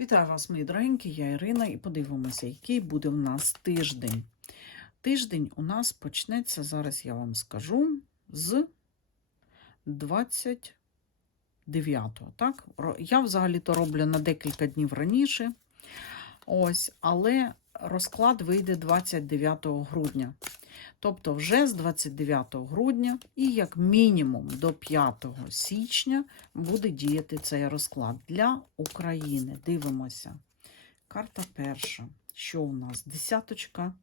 Вітаю вас, мої дорогенькі, я Ірина, і подивимося, який буде в нас тиждень. Тиждень у нас почнеться, зараз я вам скажу, з 29-го. Так? Я взагалі-то роблю на декілька днів раніше. Ось, але розклад вийде 29 грудня. Тобто вже з 29 грудня і як мінімум до 5 січня буде діяти цей розклад для України. Дивимося. Карта перша. Що у нас? Десяточка.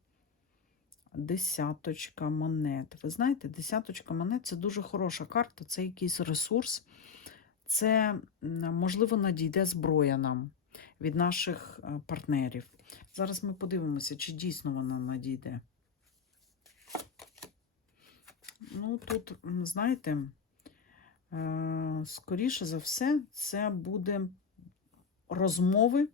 Десяточка монет. Ви знаєте, десяточка монет це дуже хороша карта, це якийсь ресурс. Це, можливо, надійде зброя нам від наших е, партнерів. Зараз ми подивимося, чи дійсно вона надійде. Ну, тут, знаєте, е, скоріше за все, це буде розмови.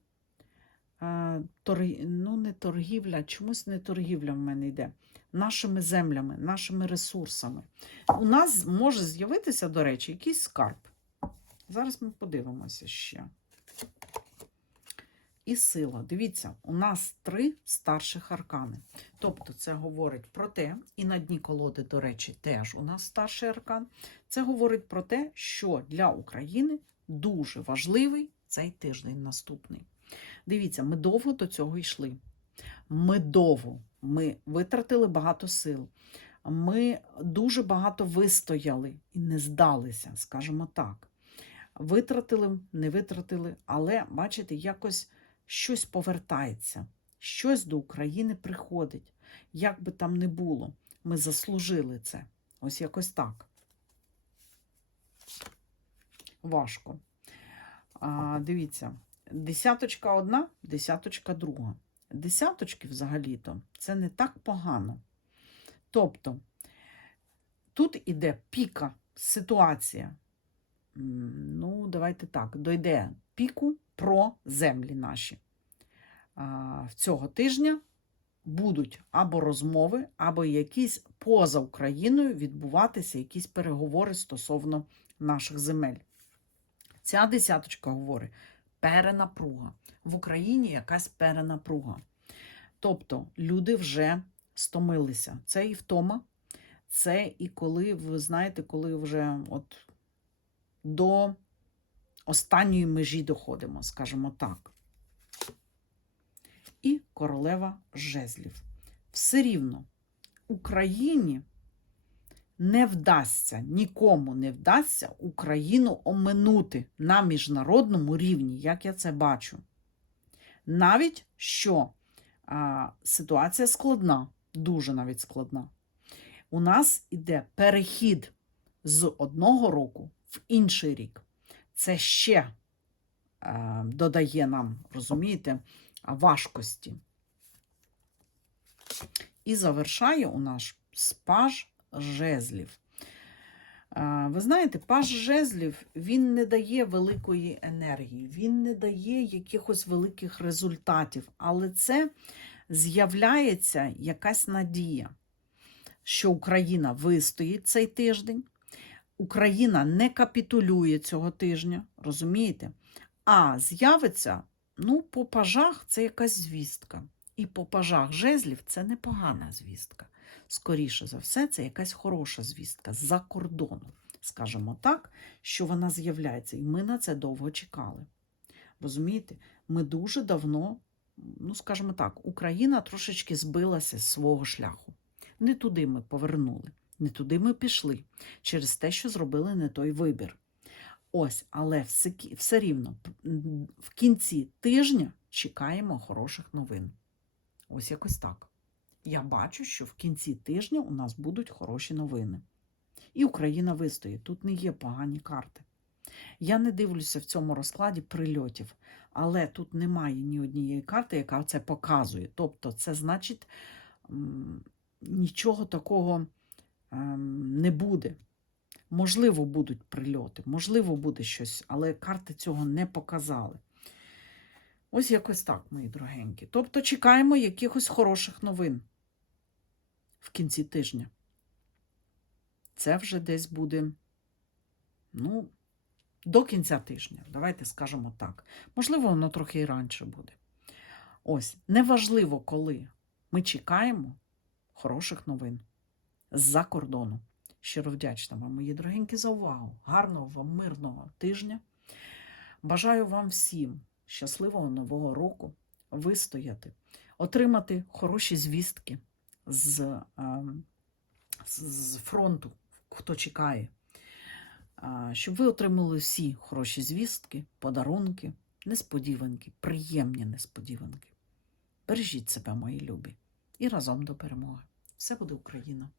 е, торг- Ну, не торгівля, чомусь не торгівля в мене йде. Нашими землями, нашими ресурсами. У нас може з'явитися, до речі, якийсь скарб. Зараз ми подивимося ще. І сила. Дивіться, у нас три старших аркани. Тобто, це говорить про те, і на дні колоди, до речі, теж у нас старший аркан. Це говорить про те, що для України дуже важливий цей тиждень наступний. Дивіться, ми довго до цього йшли. Ми довго, ми витратили багато сил. Ми дуже багато вистояли і не здалися, скажімо так. Витратили, не витратили, але бачите, якось щось повертається, щось до України приходить. Як би там не було, ми заслужили це. Ось якось так. Важко. А, дивіться, десяточка одна, десяточка друга. Десяточки взагалі-то це не так погано. Тобто, тут іде піка, ситуація. Ну, давайте так, дойде піку про землі наші. Цього тижня будуть або розмови, або якісь поза Україною відбуватися якісь переговори стосовно наших земель. Ця десяточка говорить перенапруга. В Україні якась перенапруга. Тобто люди вже стомилися. Це і втома, це і коли, ви знаєте, коли вже от до останньої межі доходимо, скажімо так. І королева жезлів. Все рівно Україні не вдасться, нікому не вдасться Україну оминути на міжнародному рівні, як я це бачу. Навіть що а, ситуація складна, дуже навіть складна. У нас іде перехід з одного року в інший рік. Це ще е, додає нам, розумієте, важкості. І завершає у нас паж жезлів. Е, Ви знаєте, паж жезлів він не дає великої енергії, він не дає якихось великих результатів, але це з'являється якась надія, що Україна вистоїть цей тиждень. Україна не капітулює цього тижня, розумієте? А з'явиться, ну, по пажах це якась звістка. І по пажах жезлів це непогана звістка. Скоріше за все, це якась хороша звістка з-за кордону, скажімо так, що вона з'являється. І ми на це довго чекали. Розумієте, ми дуже давно, ну, скажімо так, Україна трошечки збилася з свого шляху. Не туди ми повернули, не туди ми пішли через те, що зробили не той вибір. Ось, але все, все рівно в кінці тижня чекаємо хороших новин. Ось якось так. Я бачу, що в кінці тижня у нас будуть хороші новини. І Україна вистоїть. Тут не є погані карти. Я не дивлюся в цьому розкладі прильотів, але тут немає ні однієї карти, яка це показує. Тобто, це значить, нічого такого не буде. Можливо, будуть прильоти, можливо, буде щось, але карти цього не показали. Ось якось так, мої дорогенькі. Тобто чекаємо якихось хороших новин в кінці тижня. Це вже десь буде, ну, До кінця тижня, давайте скажемо так. Можливо, воно трохи і раніше буде. Ось, неважливо, коли ми чекаємо хороших новин з-за кордону. Щиро вдячна вам, мої дорогенькі, за увагу. Гарного вам мирного тижня. Бажаю вам всім щасливого нового року, вистояти, отримати хороші звістки з, ем, з- з фронту, хто чекає, щоб ви отримали всі хороші звістки, подарунки, несподіванки, приємні несподіванки. Бережіть себе, мої любі, і разом до перемоги. Все буде Україна!